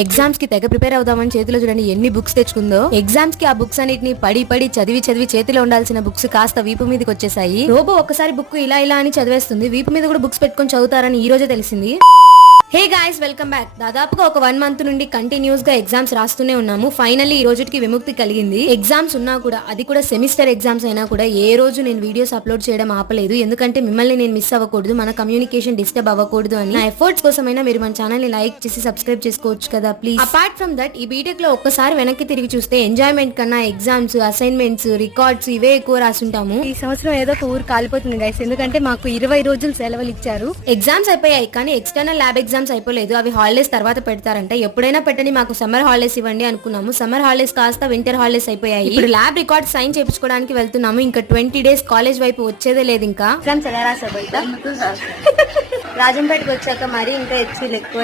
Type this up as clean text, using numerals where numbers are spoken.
Exams కి తెగ prepare అవుదామని చేతిలో చూడండి ఎన్ని బుక్స్ తెచ్చుకుందో. ఎగ్జామ్స్ కి ఆ బుక్స్ అన్నిటిని పడి చదివి చేతిలో ఉండాల్సిన బుక్స్ కాస్త వీపు మీదకి వచ్చేసాయి. రోబో ఒక్కసారి బుక్ ఇలా అని చదివేస్తుంది. వీపు మీద కూడా బుక్స్ పెట్టుకొని చదువుతారని ఈ రోజే తెలిసింది. Hey guys, welcome back. దాదాపుగా ఒక 1 మంత్ నుండి కంటిన్యూస్ గా ఎగ్జామ్స్ రాస్తూనే ఉన్నాము. ఫైనల్లీ ఈ రోజుకి విముక్తి కలిగింది. ఎగ్జామ్స్ ఉన్నా కూడా, అది కూడా సెమిస్టర్ ఎగ్జామ్స్ అయినా కూడా ఏ రోజు నేను వీడియోస్ అప్లోడ్ చేయడం ఆపలేదు. ఎందుకంటే మిమ్మల్ని నేను మిస్ అవ్వకూడదు, మన కమ్యూనికేషన్ డిస్టర్బ్ అవ్వకూడదు అని. నా ఎఫర్ట్స్ కోసమైనా మీరు మన ఛానల్ ని లైక్ చేసి సబ్స్క్రైబ్ చేసుకోవచ్చు కదా ప్లీజ్. అపార్ట్ ఫ్రమ్ దట్, ఈ బీటెక్ లో ఒక్కసారి వెనక్కి తిరిగి చూస్తే ఎంజాయ్మెంట్ కన్నా ఎగ్జామ్స్, అసైన్మెంట్స్, రికార్డ్స్ ఇవే ఎక్కువ రాసుంటాము. ఈ సంవత్సరం ఏదో ఒక ఊరు కాలిపోతుంది గైస్, ఎందుకంటే మాకు 20 రోజులు సెలవులు ఇచ్చారు. ఎగ్జామ్స్ అయిపోయాయి కానీ ఎక్స్టర్నల్ ల్యాబ్ ఎగ్జామ్స్ అయిపోలేదు. అవి హాలిడేస్ తర్వాత పెడతారంట. ఎప్పుడైనా పెట్టని, మాకు సమ్మర్ హాలిడేస్ ఇవ్వండి అనుకున్నాము. సమ్మర్ హాలిడేస్ కాస్త వింటర్ హాలిడేస్ అయిపోయాయి. ఇప్పుడు ల్యాబ్ రికార్డ్ సైన్ చేయించుకోవడానికి వెళ్తున్నాము. ఇంకా 20 days కాలేజ్ వైపు వచ్చేదే లేదు. ఇంకా ఎగ్జామ్స్ ఎలా రాసావు? రాజంపేటకి వచ్చాక మరి ఇంకా ఎక్కువ